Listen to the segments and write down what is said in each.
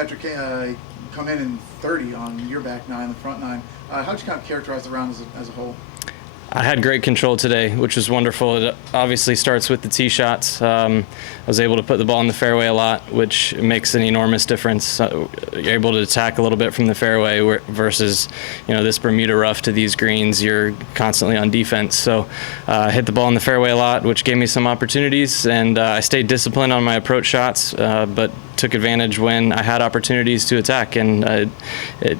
Patrick come in 30 on your back nine, the front nine. How'd you kind of characterize the round as a whole? I had great control today, which was wonderful. It obviously starts with the tee shots. I was able to put the ball in the fairway a lot, which makes an enormous difference. You're able to attack a little bit from the fairway versus, this Bermuda rough to these greens, you're constantly on defense. So I hit the ball in the fairway a lot, which gave me some opportunities, and I stayed disciplined on my approach shots, but took advantage when I had opportunities to attack, and it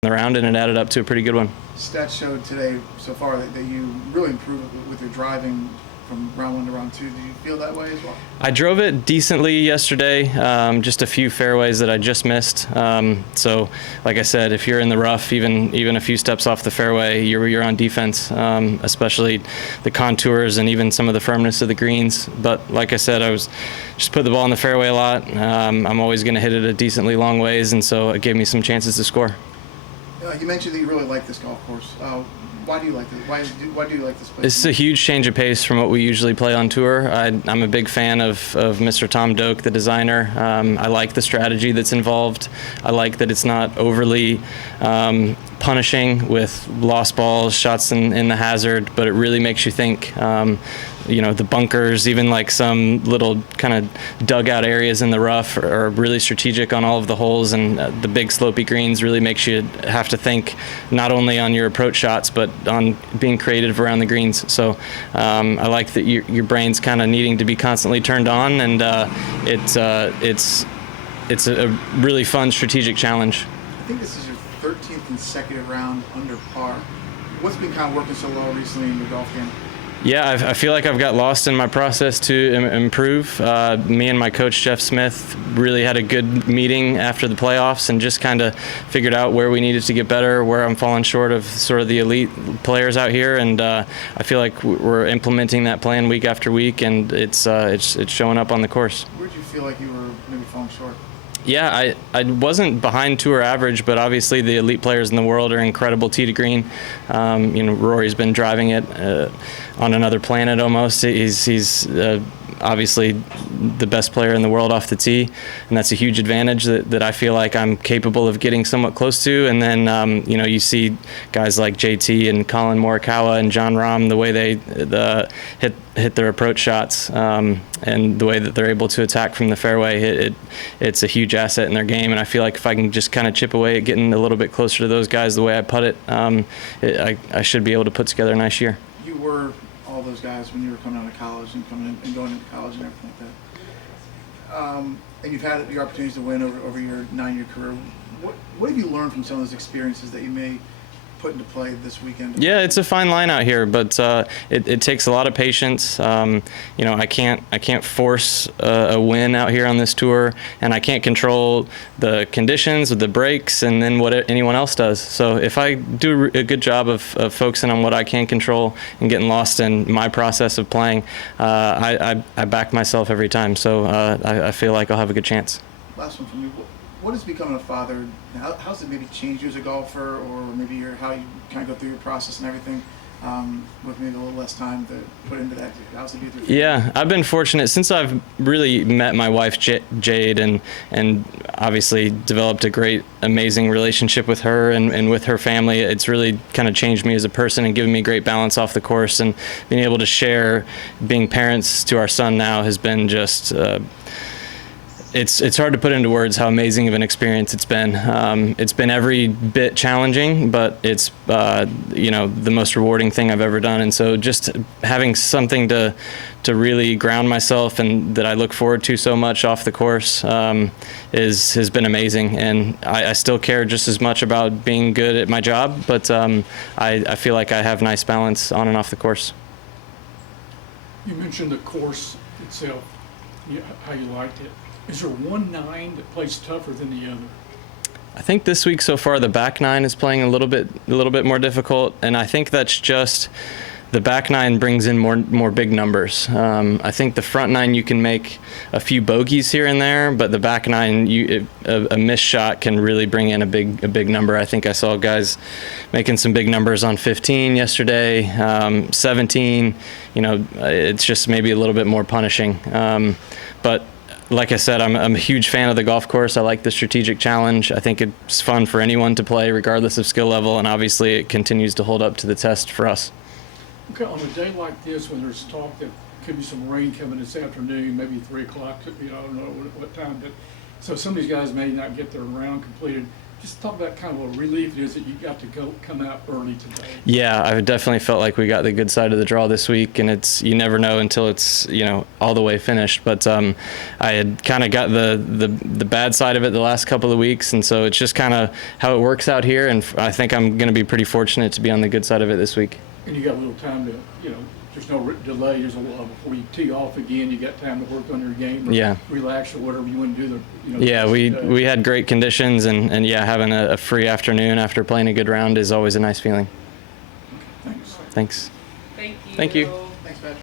the round, and it added up to a pretty good one. Stats showed today so far that you really improved with your driving from round one to round two. Do you feel that way as well? I drove it decently yesterday, just a few fairways that I just missed. So, like I said, if you're in the rough, even a few steps off the fairway, you're on defense, especially the contours and even some of the firmness of the greens. But like I said, I was just put the ball in the fairway a lot. I'm always going to hit it a decently long ways, and so it gave me some chances to score. You mentioned that you really like this golf course. Why do you like it? Why do you like this place? It's a huge change of pace from what we usually play on tour. I'm a big fan of Mr. Tom Doak, the designer. I like the strategy that's involved. I like that it's not overly punishing with lost balls, shots in the hazard, but it really makes you think. The bunkers, even like some little kind of dugout areas in the rough are really strategic on all of the holes, and the big slopey greens really makes you have to think not only on your approach shots, but on being creative around the greens. So I like that your brain's kind of needing to be constantly turned on, and it's a really fun strategic challenge. I think this is your 13th consecutive round under par. What's been kind of working so well recently in your golf game? Yeah, I feel like I've got lost in my process to improve. Me and my coach, Jeff Smith, really had a good meeting after the playoffs and just kind of figured out where we needed to get better, where I'm falling short of sort of the elite players out here. And I feel like we're implementing that plan week after week, and it's showing up on the course. Where did you feel like you were maybe falling short? Yeah, I wasn't behind tour average, but obviously the elite players in the world are incredible tee to green. Rory's been driving it on another planet almost. He's obviously the best player in the world off the tee, and that's a huge advantage that I feel like I'm capable of getting somewhat close to. And then you see guys like JT and Colin Morikawa and John Rahm, the way they hit their approach shots, and the way that they're able to attack from the fairway, it's a huge asset in their game. And I feel like if I can just kind of chip away at getting a little bit closer to those guys the way I putt it, I should be able to put together a nice year. You were all those guys when you were coming out of college and going into college and everything like that. And you've had your opportunities to win over your 9-year career. What have you learned from some of those experiences that you may put into play this weekend? Yeah, it's a fine line out here, but it takes a lot of patience. I can't force a win out here on this tour, and I can't control the conditions with the breaks and then what anyone else does. So if I do a good job of focusing on what I can control and getting lost in my process of playing, I back myself every time. So I feel like I'll have a good chance. Last one from me. What has becoming a father, how's it maybe changed you as a golfer, or maybe how you kind of go through your process and everything, with maybe a little less time to put into that? How's it be through? Yeah, I've been fortunate since I've really met my wife Jade, and obviously developed a great, amazing relationship with her and with her family. It's really kind of changed me as a person and given me great balance off the course, and being able to share being parents to our son now has been just it's hard to put into words how amazing of an experience it's been. It's been every bit challenging, but it's the most rewarding thing I've ever done. And so just having something to really ground myself and that I look forward to so much off the course has been amazing. And I still care just as much about being good at my job, but I feel like I have nice balance on and off the course. You mentioned the course itself, how you liked it. Is there one 9 that plays tougher than the other? I think this week so far the back 9 is playing a little bit more difficult, and I think that's just the back 9 brings in more big numbers. I think the front 9 you can make a few bogeys here and there, but the back 9 a missed shot can really bring in a big number. I think I saw guys making some big numbers on 15 yesterday, 17. It's just maybe a little bit more punishing, but like I said, I'm a huge fan of the golf course. I like the strategic challenge. I think it's fun for anyone to play, regardless of skill level, and obviously it continues to hold up to the test for us. Okay, on a day like this, when there's talk that could be some rain coming this afternoon, maybe 3 o'clock, I don't know what time, but so some of these guys may not get their round completed. Just talk about kind of what a relief it is that you got to come out early today. Yeah, I definitely felt like we got the good side of the draw this week, and you never know until it's all the way finished. But I had kind of got the bad side of it the last couple of weeks, and so it's just kind of how it works out here. And I think I'm going to be pretty fortunate to be on the good side of it this week. And you got a little time to, there's no delay. There's a while before you tee off again. You got time to work on your game, or relax, or whatever you want to do. Yeah, we had great conditions, and having a free afternoon after playing a good round is always a nice feeling. Thanks. Thanks. Thank you. Thank you.